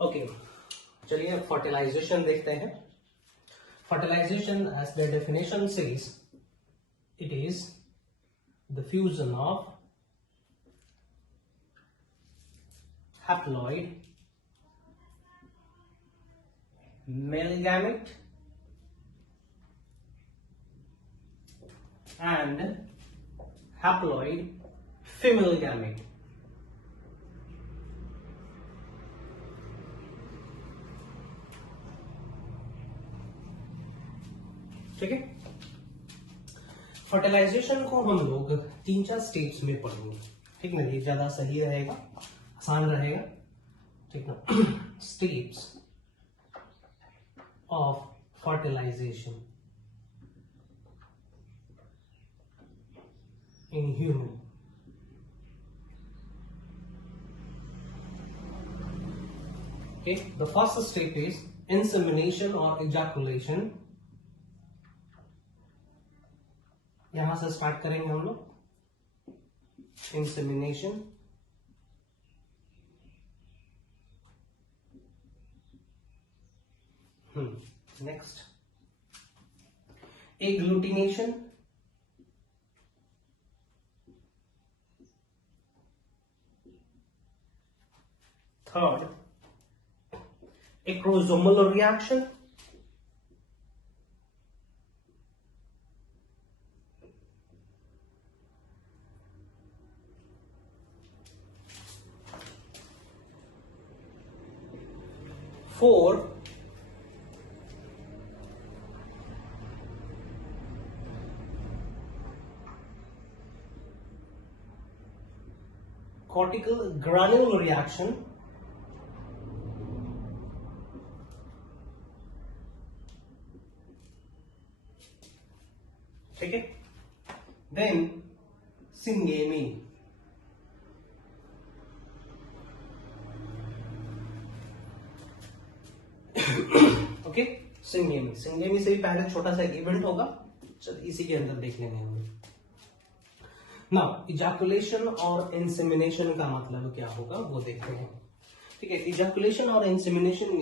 Okay, चलिए अब fertilisation देखते हैं। Fertilisation as the definition says it is the fusion of haploid male gamete and haploid female gamete. ठीक है, fertilisation को हम लोग 3-4 स्टेप्स में पढ़ेंगे। ठीक ना, ये ज्यादा सही रहेगा, आसान रहेगा। ठीक ना, steps of fertilisation in human. Okay, the first step is insemination or ejaculation. यहां से स्टार्ट करेंगे हम लोग, insemination. Next agglutination, third acrosomal reaction, four cortical granule reaction, ठीक है, देन सिंगेमी, ओके। सिंगेमी से भी पहले छोटा सा इवेंट होगा, चल इसी के अंदर देख लेंगे हम। नाउ इजैकुलेशन और इंसेमिनेशन का मतलब क्या होगा वो देखते हैं। ठीक है, इजैकुलेशन और insemination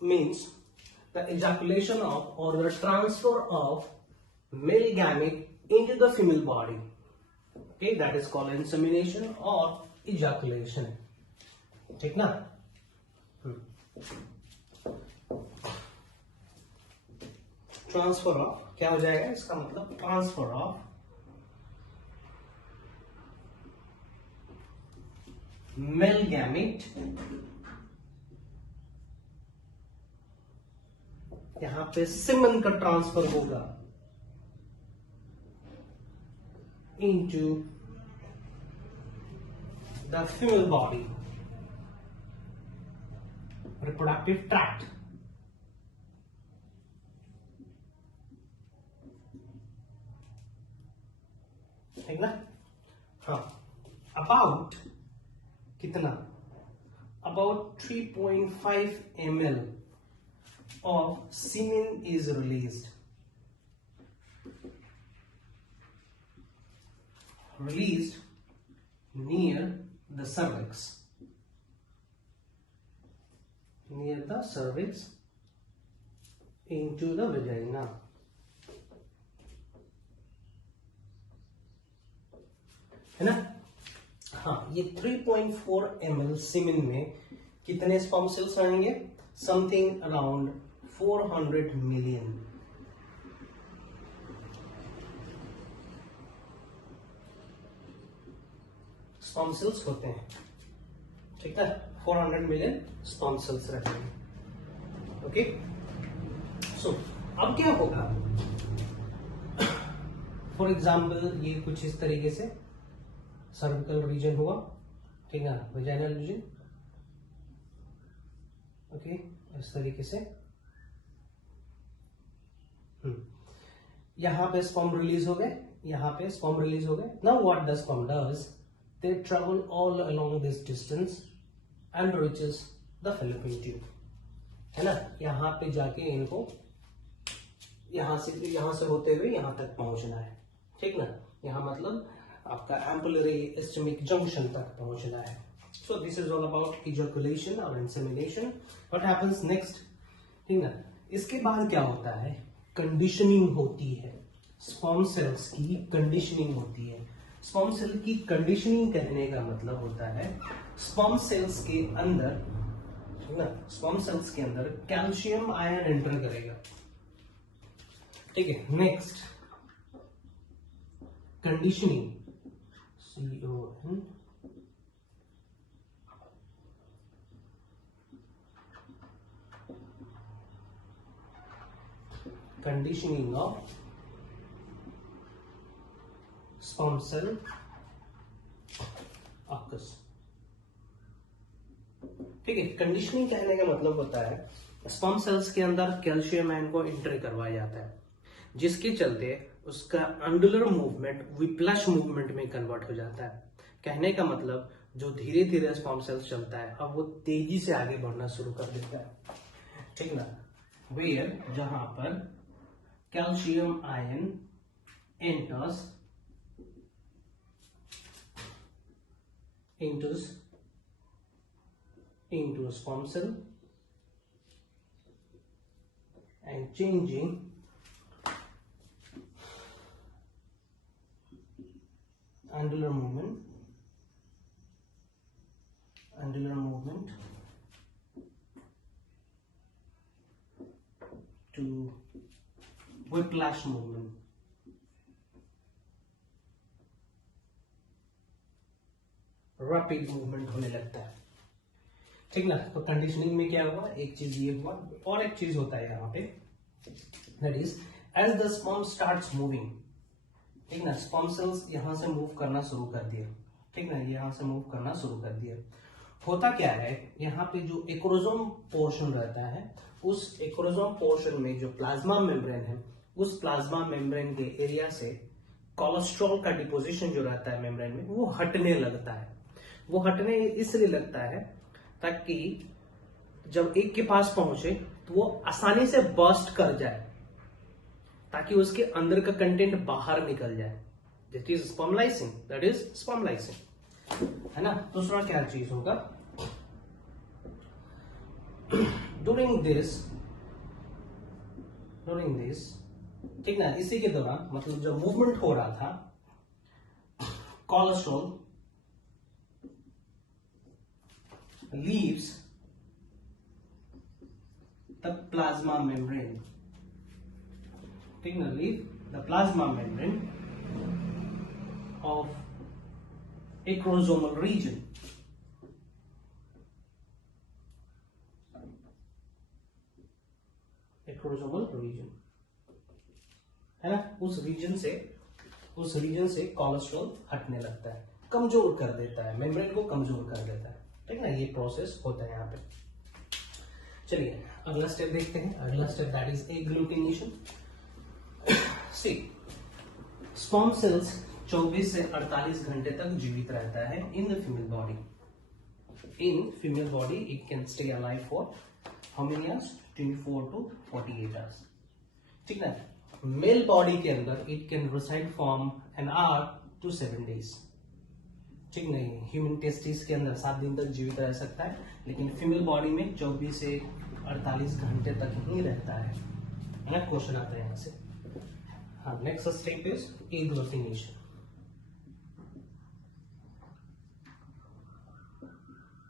means the ejaculation of और the transfer of male gamete into the female body. Okay, that is called insemination और इजैकुलेशन। ठीक ना, ट्रांसफर ऑफ क्या हो जाएगा, इसका मतलब ट्रांसफर ऑफ मेल गैमेट, यहां पे सीमन का ट्रांसफर होगा into the female body, reproductive tract. ठीक ना, हाँ, अबाउट कितना, about 3.5 ml of semen is released near the cervix into the vagina। है ना, हाँ, ये 3.4 ml सीमेन में कितने स्पर्म सेल्स आएंगे, something around 400 million. Sperm cells होते हैं। ठीक है, 400 मिलियन स्पर्म सेल्स रहते हैं। ओके, सो अब क्या होगा, फॉर एग्जाम्पल ये कुछ इस तरीके से सर्विकल रीजन हुआ, ठीक है, वेजाइनल रीजन, ओके, इस तरीके से यहां पे स्पर्म रिलीज हो गए, यहां पे स्पर्म रिलीज हो गए। Now what the sperm does, they travel all along this distance and reaches the fallopian tube. है ना, यहां पे जाके इनको यहां से होते हुए यहां तक पहुंचना है। ठीक ना, यहां मतलब आपका एम्पुलरी इस्टमिक जंक्शन तक पहुंचना है। So this is all about ejaculation or insemination. What happens next? ठीक ना, इसके बाद क्या होता है? कंडीशनिंग होती है, स्पर्म सेल्स की कंडीशनिंग होती है। स्पर्म सेल की कंडीशनिंग कहने का मतलब होता है स्पर्म सेल्स के अंदर, ठीक ना, स्पर्म सेल्स के अंदर कैल्शियम आयन एंटर करेगा। ठीक है, next conditioning, CON conditioning of sperm cell occurs। ठीक है, कंडीशनिंग कहने का मतलब होता है स्पर्म सेल्स के अंदर कैल्शियम आयन को एंटर करवाया जाता है, जिसके चलते उसका अंडुलर मूवमेंट विप्लश मूवमेंट में कन्वर्ट हो जाता है। कहने का मतलब जो धीरे धीरे स्पर्म सेल्स चलता है अब वो तेजी से आगे बढ़ना शुरू कर देता है। ठीक ना, वेयर जहां पर calcium ion enters into a sperm cell and changing angular movement to whiplash movement। Rapid movement होने लगता है। ठीक ना, तो कंडीशनिंग में क्या हुआ, एक चीज ये हुआ, और एक चीज होता है यहाँ पे, that is as the sperm starts moving. ठीक ना, स्पर्म सेल्स यहां से मूव करना शुरू कर दिया। ठीक ना, यहां से मूव करना शुरू कर दिया। होता क्या है, यहाँ पे जो एक्रोसोम पोर्शन रहता है, उस एक्रोसोम पोर्शन में जो प्लाज्मा मेम्ब्रेन है, उस प्लाज्मा मेम्ब्रेन के एरिया से कोलेस्ट्रॉल का डिपोजिशन जो रहता है मेम्ब्रेन में, वो हटने लगता है। वो हटने इसलिए लगता है ताकि जब एक के पास पहुंचे तो वो आसानी से बर्स्ट कर जाए, ताकि उसके अंदर का कंटेंट बाहर निकल जाए। That is sperm lysin, that is sperm lysin, है ना। दूसरा क्या चीज होगा, ड्यूरिंग दिस, ठीक ना, इसी के दौरान मतलब जब मूवमेंट हो रहा था, cholesterol leaves the plasma membrane। ठीक ना, leave the plasma membrane of acrosomal region। है ना, उस रीजन से कोलेस्ट्रॉल हटने लगता है, कमजोर कर देता है, मेम्ब्रेन को कमजोर कर देता है। ठीक ना, ये प्रोसेस होता है यहाँ पे। चलिए अगला स्टेप देखते हैं। अगला step that is agglutination. See, sperm cells 24 से 48 घंटे तक जीवित रहता है in the female body. In female body it can stay alive for how many hours, 24 to 48 hours. ठीक ना, मेल बॉडी के अंदर it can reside from an hour to 7 days। ठीक नहीं, ह्यूमन टेस्टिस के अंदर 7 दिन तक जीवित रह सकता है, लेकिन फीमेल बॉडी में 24 से 48 घंटे तक ही रहता है ना। क्वेश्चन आता है यहां से। हाँ, next step is agglutination.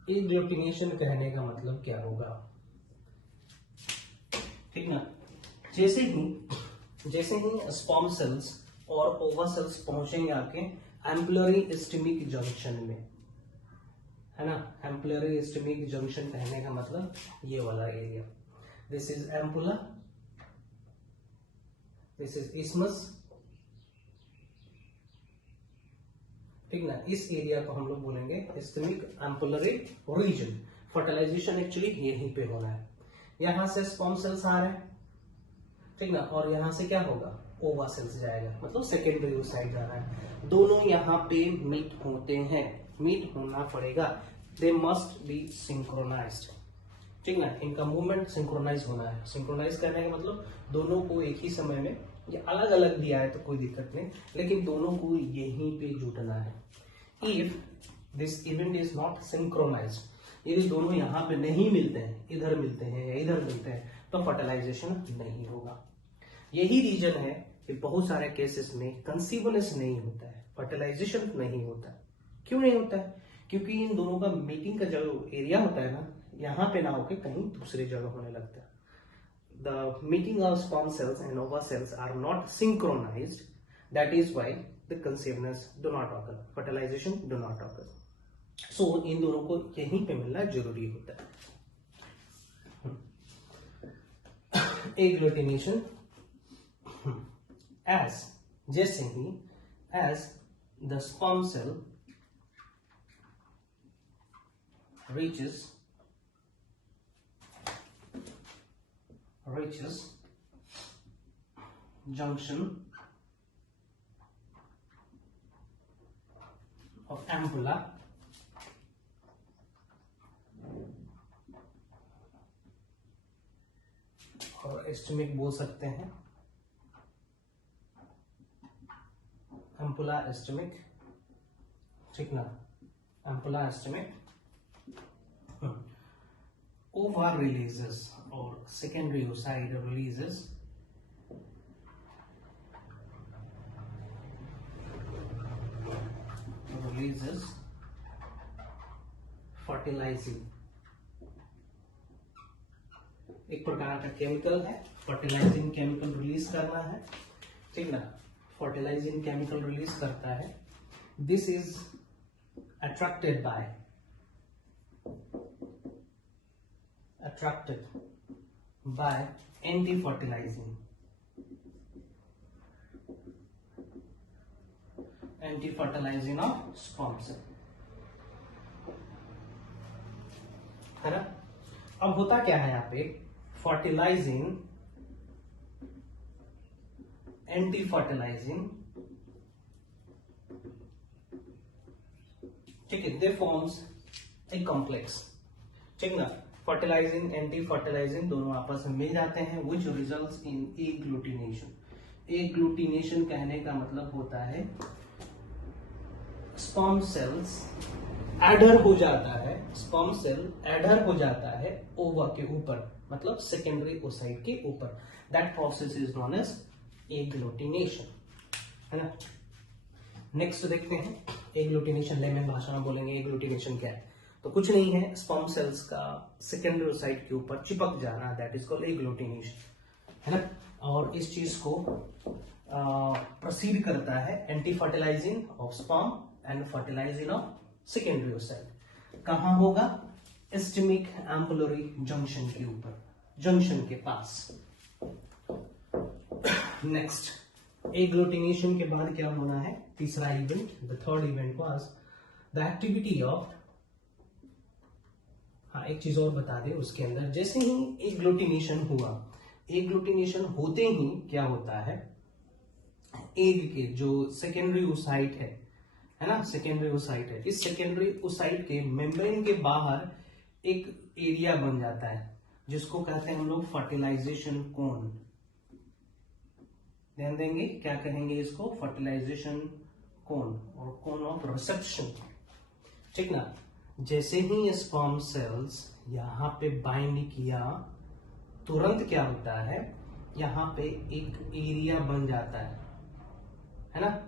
Agglutination कहने का मतलब क्या होगा, ठीक ना, जैसे ही स्पर्म सेल्स और ओवा सेल्स पहुंचेंगे आपके एम्पुलरी इस्टेमिक जंक्शन में, है ना। एम्पुलरी इस्टेमिक जंक्शन कहने का मतलब ये वाला area, this is ampulla, this is isthmus. ठीक ना, इस एरिया को हम लोग बोलेंगे isthmic ampullary region. Fertilization actually यहीं पे होना है। यहां से स्पर्म सेल्स आ रहे हैं, ठीक ना, और यहां से क्या होगा, ओवा सेल्स जाएगा, मतलब सेकेंडरी साइड जा रहा है। दोनों यहाँ पे मीट होते हैं, मीट होना पड़ेगा, दे मस्ट बी सिंक्रोनाइज्ड। ठीक ना, इनका मूवमेंट सिंक्रोनाइज होना है। सिंक्रोनाइज करने का मतलब दोनों को एक ही समय में, ये अलग अलग दिया है तो कोई दिक्कत नहीं, लेकिन दोनों को यहीं पे जुटना है। If this event is not synchronised. यदि दोनों यहाँ पे नहीं मिलते हैं, इधर मिलते हैं या इधर मिलते हैं, तो फर्टिलाइजेशन नहीं होगा। यही रीजन है कि बहुत सारे केसेस में कंसीवनेस नहीं होता है, फर्टिलाइजेशन नहीं होता है। क्यों नहीं होता है? क्योंकि इन दोनों का मीटिंग का जो एरिया होता है ना, यहाँ पे ना होके कहीं दूसरी जगह होने लगता है। The meeting of sperm cells and ova cells are not synchronized, that is why the conceiveness do not occur, fertilization do not occur. So इन दोनों को यहीं पे मिलना जरूरी होता है। एग्लूटिनेशन, as जैसे ही as the sperm cell reaches junction of ampulla और एस्टमिक बोल सकते हैं, एम्पुला एस्टमिक, ठीक ना, एम्पुला एस्टमिक, ओवा रिलीजेस और सेकेंडरी ओसाइड रिलीजेस फर्टिलाइजिंग, एक प्रकार का केमिकल है, फर्टिलाइजिंग केमिकल रिलीज करना है, ठीक ना, फर्टिलाइजिंग केमिकल रिलीज करता है। This is attracted by anti-fertilizing of sperm cell, है ना। अब होता क्या है यहाँ पे, फर्टिलाइजिंग एंटी फर्टिलाइजिंग, ठीक है, दे फॉर्म्स ए कॉम्प्लेक्स, ठीक ना। फर्टिलाइजिंग एंटी फर्टिलाइजिंग दोनों आपस में मिल जाते हैं, which results in agglutination. Agglutination कहने का मतलब होता है स्पर्म सेल्स एडर हो जाता है, स्पर्म सेल एडर हो जाता है ओवा के ऊपर, मतलब सेकेंडरी ओसाइट के ऊपर। That process is known as agglutination, है ना। नेक्स्ट देखते हैं एग्लूटिनेशन, लेमन भाषा में बोलेंगे एग्लूटिनेशन क्या है। तो कुछ नहीं है, स्पर्म सेल्स का सेकेंडरी ओसाइट के ऊपर चिपक जाना, दैट इज कॉल्ड एग्लूटिनेशन, है ना। और इस चीज को प्रोसीड करता है anti fertilising of sperm and fertilising of secondary oocyte. कहां होगा? एस्टमिक एम्पुलरी जंक्शन के ऊपर, जंक्शन के पास। नेक्स्ट एग्लूटिनेशन के बाद क्या होना है, तीसरा event, the third event was the activity of, हाँ एक चीज और बता दे उसके अंदर, जैसे ही एग्लूटिनेशन हुआ, एग्लूटिनेशन होते ही क्या होता है, एग के जो सेकेंडरी ओसाइट है ना, सेकेंडरी ओसाइट है, इस सेकेंडरी ओसाइट के मेम्ब्रेन के बाहर एक एरिया बन जाता है जिसको कहते हैं हम लोग फर्टिलाइजेशन कोन। ध्यान देंगे क्या कहेंगे इसको, फर्टिलाइजेशन कोन और कोन ऑफ रिसेप्शन, ठीक ना। जैसे ही स्पर्म सेल्स यहां पे बाइंड किया, तुरंत क्या होता है, यहां पे एक एरिया बन जाता है ना।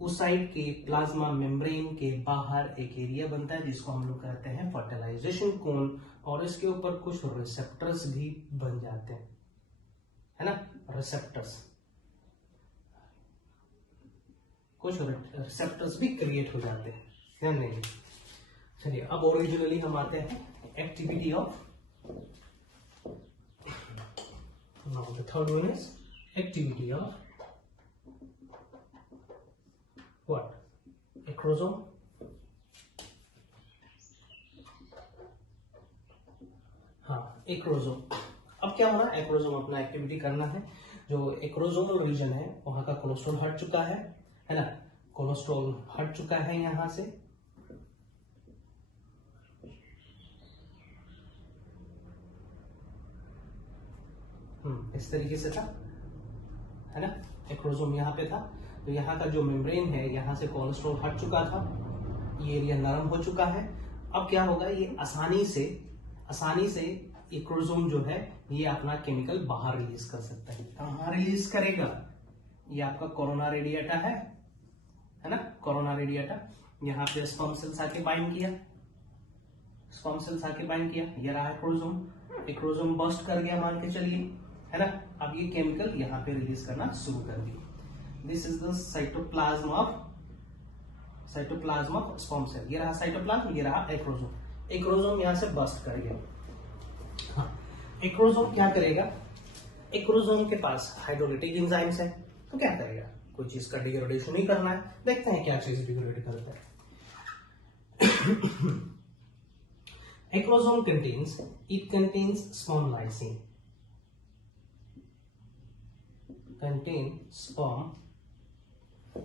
ओसाइट के प्लाज्मा मेम्ब्रेन के बाहर एक एरिया बनता है जिसको हम लोग कहते हैं फर्टिलाइजेशन कोन, और इसके ऊपर कुछ रिसेप्टर्स भी बन जाते हैं, है ना, रिसेप्टर्स, कुछ रिसेप्टर्स भी क्रिएट हो जाते हैं, ध्यान देंगे। चलिए अब ओरिजिनली हम आते हैं activity of, now the third one is activity of what, acrosome. हाँ एक्रोसोम, अब क्या होना, एक्रोसोम अपना एक्टिविटी करना है। जो एक्रोसोमल रीजन है वहां का कोलेस्ट्रॉल हट चुका है ना, कोलेस्ट्रॉल हट चुका है यहां से, इस तरीके से था, है ना। एक्रोसोम यहाँ पे था, तो यहाँ का जो मेम्ब्रेन है यहाँ से कोलेस्ट्रॉल हट चुका था, ये एरिया नरम हो चुका है। अब क्या होगा, ये आसानी से ये क्रोमोसोम जो है ये अपना केमिकल बाहर रिलीज कर सकता है। कहाँ रिलीज करेगा, ये आपका कोरोना रेडिएटा है ना, कोरोना रेडिएटा। यहाँ पे स्पर्म सेल्स आके बाइंड किया, स्पर्म सेल्स आके बाइंड किया, ये रहा क्रोमोसोम, ये क्रोमोसोम बर्स्ट कर गया मान के चलिए, है ना। अब ये केमिकल यहाँ पे रिलीज करना शुरू कर दिया। This is the cytoplasm of sperm cell. ये रहा साइटोप्लाज्म, ये रहा एक्रोसोम। एक्रोसोम यहाँ से बर्स्ट कर गया। हाँ, एक्रोसोम क्या करेगा, एक्रोसोम के पास हाइड्रोलिटिक एंजाइम्स है, तो क्या करेगा, कोई चीज का डिग्रेडेशन ही करना है। देखते हैं क्या चीज डिग्रेड करता है। Acrosome contains sperm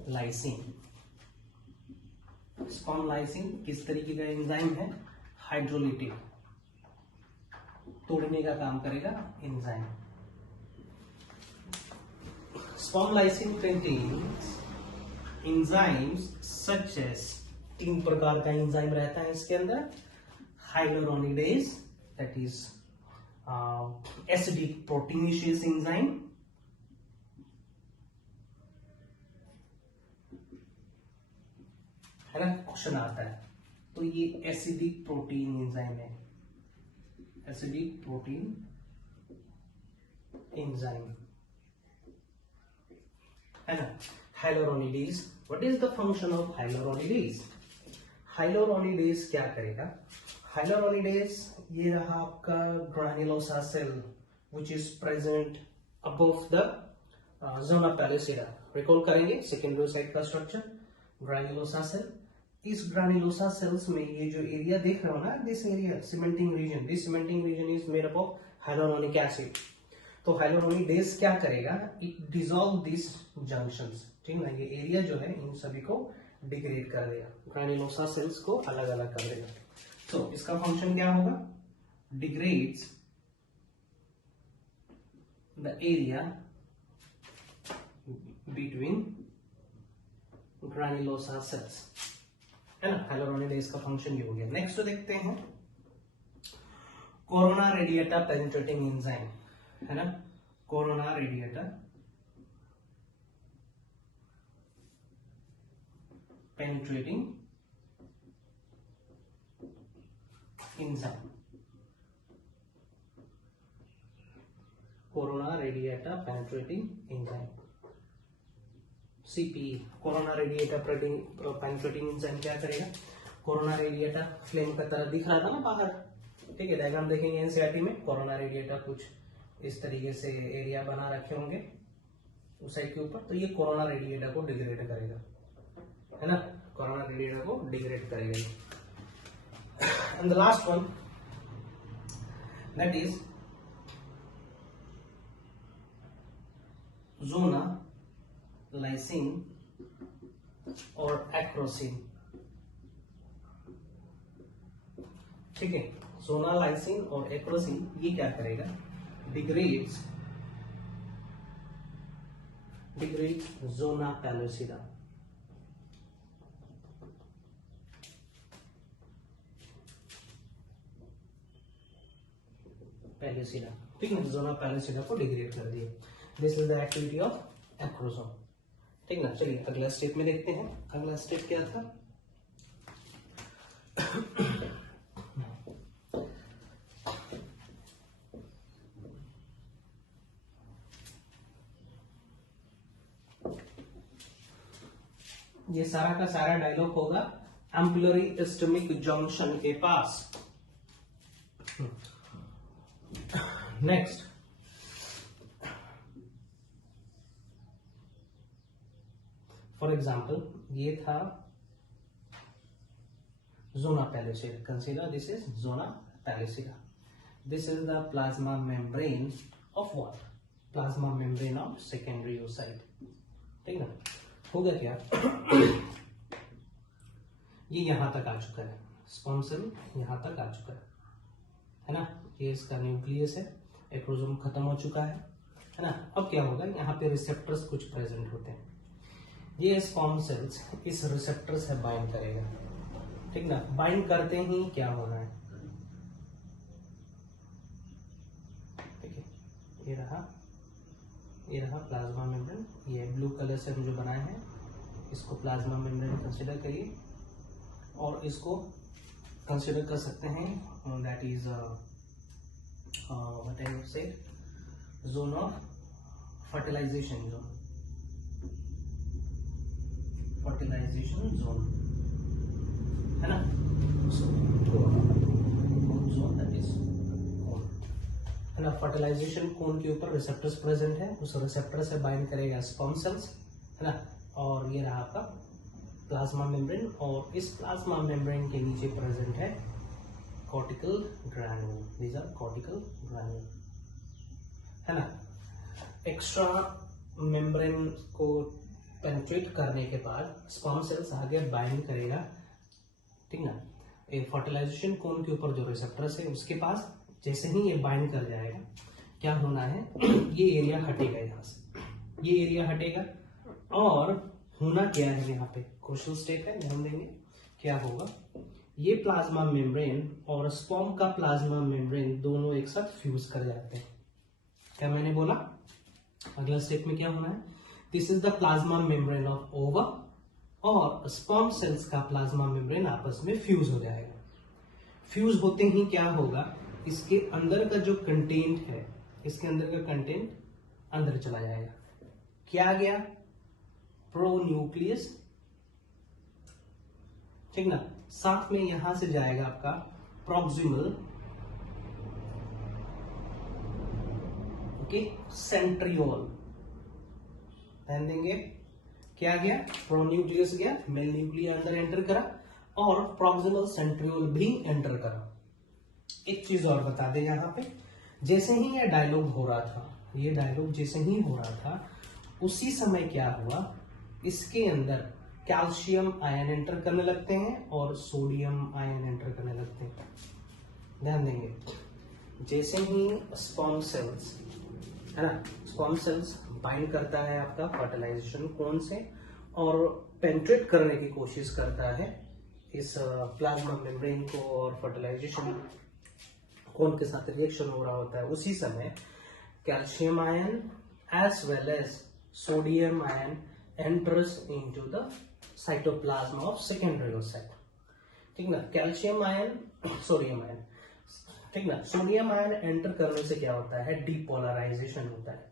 lysine, sperm lysine किस तरीके का एंजाइम है, हाइड्रोलिटिक, तोड़ने का काम करेगा enzyme. Sperm lysin contains enzymes such as, 3 प्रकार का एंजाइम रहता है इसके अंदर। Hyaluronidase, that is acidic proteinaceous enzyme, है ना, क्वेश्चन आता है। तो ये एसिडिक प्रोटीन एंजाइम है, एसिडिक प्रोटीन एंजाइम, है ना। Hyaluronidase, what is the function of hyaluronidase? Hyaluronidase क्या करेगा, हाइलोरोनिडेज ये रहा आपका granulosa cell which is present above the zona pellucida. Recall करेंगे सेकेंडरी साइड का स्ट्रक्चर, ग्रानुलोसा सेल। इस ग्रानुलोसा सेल्स में ये जो एरिया देख रहे हो ना, this area cementing region, this cementing region is made up of hyaluronic acid. तो हाइलोरोनिडेज क्या करेगा, इट डिसॉल्व दिस जंक्शंस, ठीक है ना। ये एरिया जो है इन सभी को डिग्रेड कर देगा, ग्रानुलोसा सेल्स को अलग अलग कर देगा। तो इसका फंक्शन क्या होगा, degrades the area between granulosa cells, है ना। हाइलोरोनिडेज का फंक्शन ये हो गया। नेक्स्ट तो देखते हैं कोरोना रेडिएटा पेनिट्रेटिंग एंजाइम, है ना। Corona radiata penetrating enzyme, corona radiata penetrating enzyme, CPE, corona radiata penetrating enzyme क्या करेगा, कोरोना रेडिएटा फ्लेम का तरह दिख रहा था ना बाहर, ठीक है। डायग्राम देखेंगे एनसीईआरटी में, कोरोना रेडिएटा कुछ इस तरीके से एरिया बना रखे होंगे उस साइड के ऊपर, तो ये कोरोना रेडिएटा को डिग्रेड करेगा, है ना, कोरोना रेडिएटा को डिग्रेड करेगा। And the last one that is zona lysin और एक्रोसिन, ठीक है। जोना लाइसिन और एक्रोसिन ये क्या करेगा, डिग्रेड्स जोना पैलिसिडा, ठीक है, जोना पैलिसिडा को डिग्रेड कर दिया। This is the activity of acrosome, ठीक ना। चलिए अगला स्टेप में देखते हैं, अगला स्टेप क्या था। ये सारा का सारा डायलॉग होगा एम्पुलरी एस्टमिक जंक्शन के पास। नेक्स्ट, फॉर एग्जाम्पल ये था zona pellucida, consider this is zona pellucida, this is the plasma membrane of what, plasma membrane of secondary oocyte, ठीक ना। हो गया क्या, ये यहां तक आ चुका है, स्पर्म सेल यहां तक आ चुका है ना। ये इसका न्यूक्लियस है, एक्रोसोम खत्म हो चुका है ना। अब क्या होगा, यहाँ पे रिसेप्टर्स कुछ प्रेजेंट होते हैं, ये स्पर्म सेल्स इस रिसेप्टर से बाइंड करेगा, ठीक ना, बाइंड करते ही क्या होना है, ठीक है, ये रहा प्लाज्मा मेम्ब्रेन, ये ब्लू कलर से हम जो बनाए हैं इसको प्लाज्मा मेम्ब्रेन कंसिडर करिए, और इसको कंसिडर कर सकते हैं दैट इज व्हाट आई से जोन ऑफ फर्टिलाइजेशन जोन, है ना, जोन दैट इज है ना। फर्टिलाइजेशन कोन के ऊपर रिसेप्टर्स प्रेजेंट है, उस रिसेप्टर से बाइंड करेगा स्पर्म सेल्स, है ना, और ये रहा आपका प्लाज्मा मेम्ब्रेन, और इस प्लाज्मा मेम्ब्रेन के नीचे प्रेजेंट है cortical granule, these are cortical granule, है ना। एक्स्ट्रा मेम्ब्रेन को पेनिट्रेट करने के बाद स्पर्म सेल्स आगे बाइंड करेगा, ठीक ना, एक फर्टिलाइजेशन कोन के ऊपर जो रिसेप्टर्स है उसके पास, जैसे ही ये बाइंड कर जाएगा क्या होना है, ये एरिया हटेगा, यहाँ से ये एरिया हटेगा, और होना क्या है यहाँ पे क्रूशियल स्टेप है, ध्यान देंगे क्या होगा, ये प्लाज्मा मेम्ब्रेन और स्पर्म का प्लाज्मा मेम्ब्रेन दोनों एक साथ फ्यूज कर जाते हैं। क्या मैंने बोला, अगला स्टेप में क्या होना है, this is the plasma membrane of ovum, और स्पर्म सेल्स का प्लाज्मा मेम्ब्रेन आपस में फ्यूज हो जाएगा। फ्यूज होते ही क्या होगा, इसके अंदर का जो कंटेंट है, इसके अंदर का कंटेंट अंदर चला जाएगा, क्या गया, प्रोन्यूक्लियस, ठीक ना, साथ में यहां से जाएगा आपका प्रॉक्सिमल, ओके, सेंट्रियोल, ध्यान देंगे क्या गया, प्रोन्यूक्लियस गया, मेल न्यूक्लिया अंदर एंटर करा, और प्रॉक्सिमल सेंट्रियोल भी एंटर करा। एक चीज और बता दें यहाँ पे, जैसे ही ये डायलॉग हो रहा था, ये डायलॉग जैसे ही हो रहा था, उसी समय क्या हुआ, इसके अंदर कैल्शियम आयन एंटर करने लगते हैं और सोडियम आयन एंटर करने लगते हैं। ध्यान देंगे, जैसे ही स्पर्म सेल्स, है ना, स्पर्म सेल्स बाइंड करता है आपका फर्टिलाइजेशन कोन से, और पेनिट्रेट करने की कोशिश करता है इस प्लाज्मा मेम्ब्रेन को, और फर्टिलाइजेशन कोन के साथ रिएक्शन हो रहा होता है, उसी समय calcium ion as well as sodium ion enters into the cytoplasm of secondary oocyte, ठीक ना, कैल्शियम आयन, सोडियम आयन, ठीक ना, सोडियम आयन एंटर करने से क्या होता है, डीपोलराइजेशन होता है,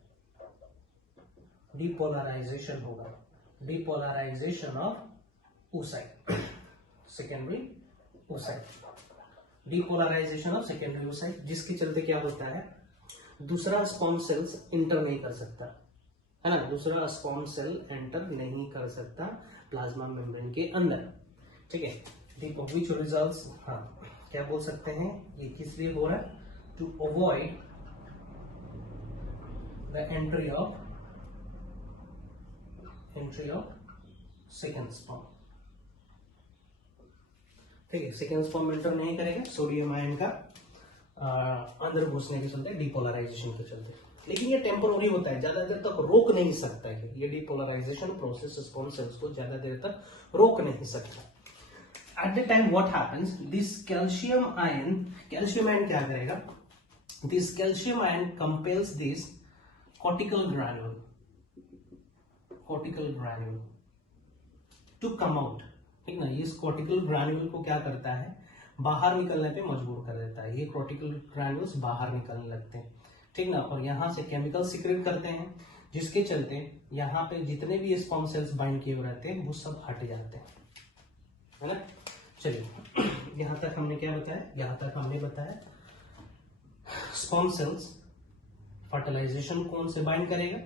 डीपोलराइजेशन होगा, depolarisation of oocyte, secondary oocyte, depolarisation of secondary oocyte, जिसके चलते क्या होता है, दूसरा स्पर्म सेल्स इंटर नहीं कर सकता, है ना, दूसरा स्पर्म सेल एंटर नहीं कर सकता प्लाज्मा मेम्ब्रेन के अंदर, ठीक है, व्हिच रिजल्ट्स, हाँ क्या बोल सकते हैं, ये किस लिए हो रहा है, to avoid the entry of second sperm, ठीक है, सेकेंड स्पर्म एंटर नहीं करेगा सोडियम आयन का अंदर घुसने के चलते, डीपोलराइजेशन के चलते, लेकिन ये टेम्पोररी होता है, ज्यादा देर तक रोक नहीं सकता है, ये डीपोलराइजेशन प्रोसेस स्पर्म सेल्स को ज्यादा देर तक रोक नहीं सकता। At the time what happens, this calcium ion क्या करेगा, this calcium ion compels this cortical granule to come out, ठीक ना, ये कॉर्टिकल ग्रैन्यूल को क्या करता है, बाहर निकलने पे मजबूर कर देता है, ये कॉर्टिकल ग्रैन्यूल्स बाहर निकलने लगते हैं, ठीक ना, और यहां से केमिकल सीक्रेट करते हैं, जिसके चलते यहाँ पे जितने भी स्पर्म सेल्स बाइंड किए हुए रहते हैं वो सब हट जाते हैं, है ना। चलिए यहां तक हमने क्या बताया, यहां तक हमने बताया स्पर्म सेल्स फर्टिलाइजेशन कोन से बाइंड करेगा,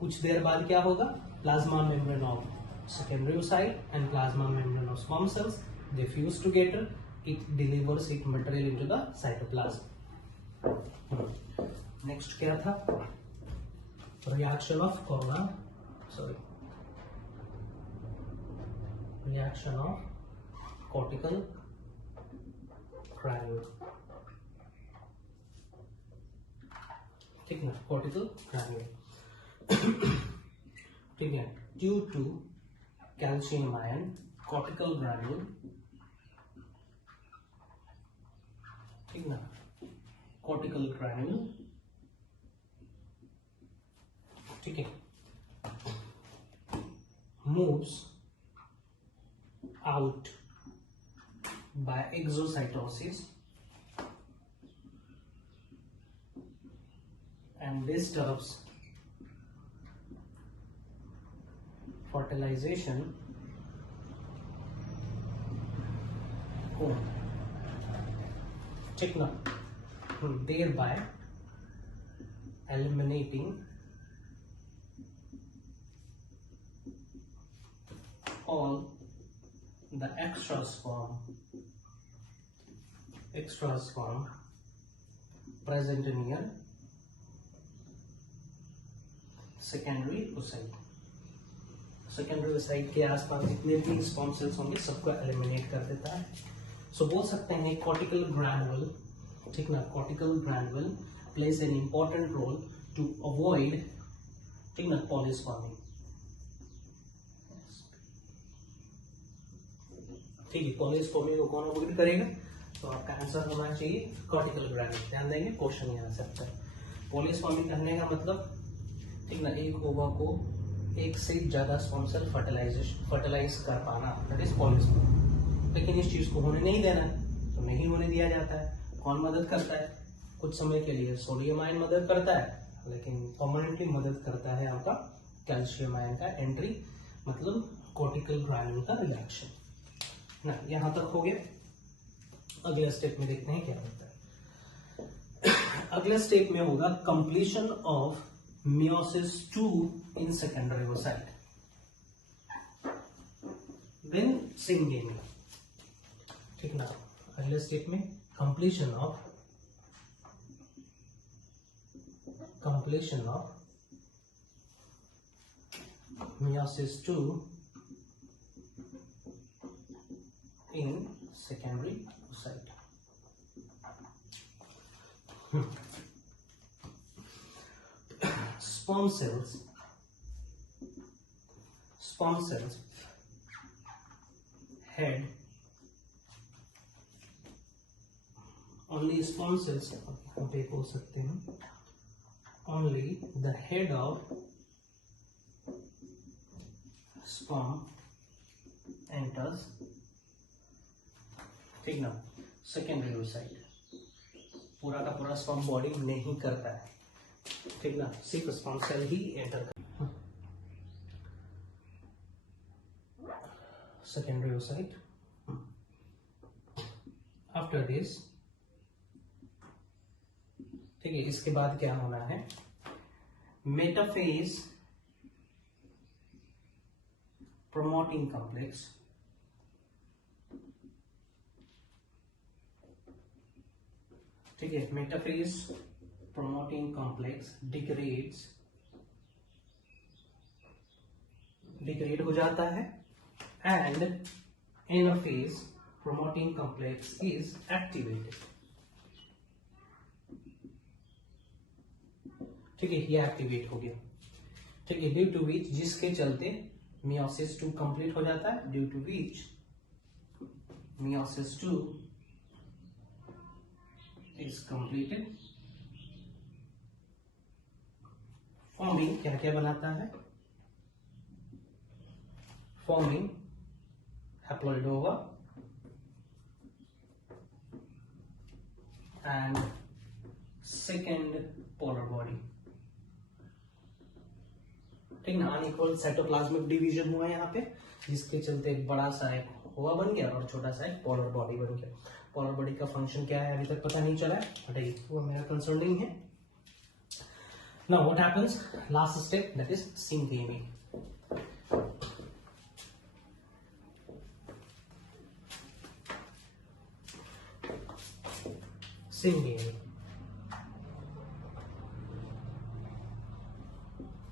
कुछ देर बाद क्या होगा, plasma membrane of secondary oocyte and plasma membrane of sperm cells, they fuse together, it delivers its material into the cytoplasm. Next क्या था, reaction of cortical granule, ठीक ना, cortical granule, ठीक है, due to calcium ion cortical granule ठीक ना, cortical granule, ठीक है, moves out by exocytosis and disturbs fertilization cone, ठीक ना, thereby eliminating all the extra sperm present in your secondary oocyte. Secondary oocyte के आसपास जितने भी स्पर्म सेल्स होंगे सबको एलिमिनेट कर देता है. सो बोल सकते हैं कॉर्टिकल ग्रैन्युल, ठीक ना, cortical granule plays an important role to avoid, ठीक ना, पॉलीस्पर्मी. ठीक है, पॉलीस्पर्मी को कौन अवॉइड करेगा? तो आपका आंसर होना चाहिए कॉर्टिकल ग्रैन्युल. ध्यान देंगे, क्वेश्चन यहाँ से आता है. पॉलीस्पर्मी कहने का मतलब, ठीक ना, एक ओवा को एक से ज्यादा स्पर्म सेल फर्टिलाइज कर पाना, दैट इज पॉलीस्पर्मी. लेकिन इस चीज को होने नहीं देना है, तो नहीं होने दिया जाता है. कौन मदद करता है? कुछ समय के लिए सोडियम आयन मदद करता है, लेकिन परमानेंटली मदद करता है आपका कैल्शियम आयन का एंट्री, मतलब कॉर्टिकल ग्रैन्युल का रिडक्शन ना. यहां तक हो गया. अगले स्टेप में देखते हैं क्या होता है. अगले स्टेप में होगा completion of meiosis 2 in secondary oocyte. Then syngenea, ठीक ना. अगले स्टेप में completion of meiosis 2 in secondary oocyte. Sperm cells head, only sperm cells, हम पे बोल सकते हैं, only the head of sperm enters, ठीक ना, सेकेंडरी oocyte. पूरा का पूरा स्पर्म बॉडी नहीं करता है, ठीक ना, सिर्फ स्पर्म सेल ही एंटर करता है. Secondary oocyte. आफ्टर दिस, ठीक है, इसके बाद क्या होना है? मेटाफेज promoting complex, ठीक है, मेटाफेज promoting complex degrade हो जाता है, and anaphase promoting complex is activated. ठीक है, ये एक्टिवेट हो गया. ठीक है, ड्यू टू विच, जिसके चलते meiosis 2 कंप्लीट हो जाता है, due to which meiosis 2 is completed. Forming क्या क्या बनाता है? Forming haploid ova and second polar body. ठीक ना, अनइक्वल साइटोप्लाज्मिक डिवीजन हुआ यहाँ पे, जिसके चलते एक बड़ा सा एक ओवा बन गया और छोटा सा एक पोलर बॉडी बन गया. पोलर बॉडी का फंक्शन क्या है अभी तक पता नहीं चला है, हटाइए, वो मेरा कंसर्निंग है. Now what happens? Last step, that is syngenea. Syngenea.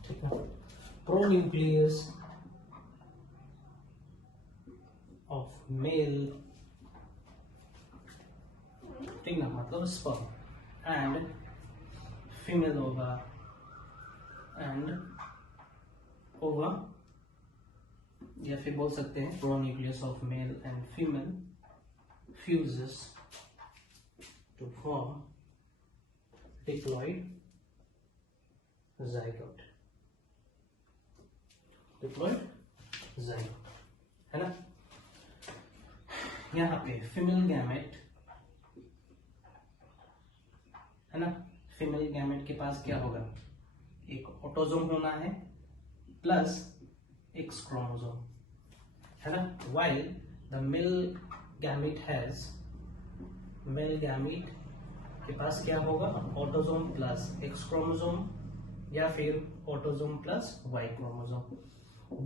ठीक है, pronucleus of male, ठीक ना, मतलब sperm, and female ova and ova, या फिर बोल सकते हैं pronucleus of male and female fuses to form diploid zygote. Diploid zygote है ना. यहाँ पे फीमेल गैमेट है ना. फीमेल गैमेट के पास क्या होगा, एक ऑटोजोम होना है प्लस एक्स क्रोमोसोम है ना. while the male gamete has, male gamete के पास क्या होगा, ऑटोजोम प्लस एक्स क्रोमोसोम या फिर ऑटोजोम प्लस वाई क्रोमोसोम.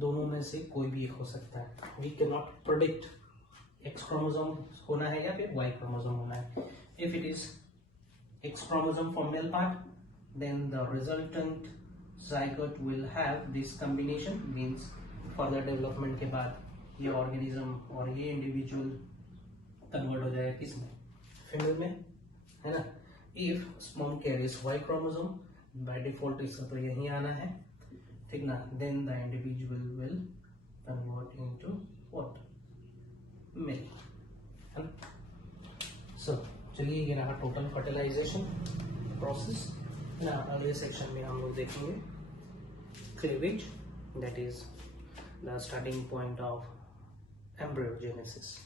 दोनों में से कोई भी एक हो सकता है. We can not predict X chromosome होना है या फिर वाई क्रोमोसोम होना है. If it is X chromosome for male part, then the resultant zygote will have this combination. means further development के बाद ये ऑर्गेनिज्म और ये इंडिविजुअल कन्वर्ट हो जाएगा किसमें, फीमेल में है ना. If sperm carries Y chromosome, by default इसका तो यही आना है, ठीक ना. Then the individual will convert into what, male है ना. सो चलिए ये रहा टोटल फर्टिलाइजेशन प्रोसेस ना. अगले सेक्शन में हम लोग देखेंगे cleavage, that is the starting point of embryogenesis.